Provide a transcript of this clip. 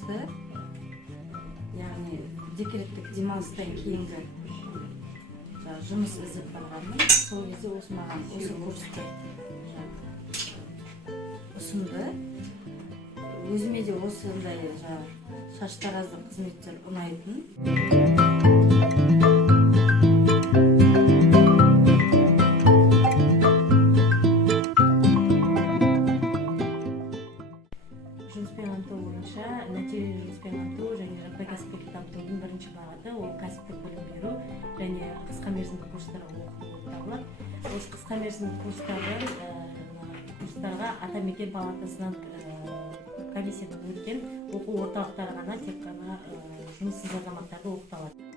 курсты, яғни декреттік демалыстан кейінгі жұмыс іздеп барғанмын. Сол кезде осы маған осы курсты ұсынды. Өзіме де осындай шаштараздық қызметтер ұнайтын. Жұмыспен қамту бойынша нәтижелі жұмыспен қамту және жаппай кәсіпкерлікті дамытудың бірінші бағыты ол кәсіптік білім беру және қысқа мерзімді курстарға оқыту болып табылады. Осы қысқа мерзімді курстарға атамекен палатасынан комиссиядан өткен оқу орталықтары ғана тек қана жұмыссыз азаматтарды оқыта алады.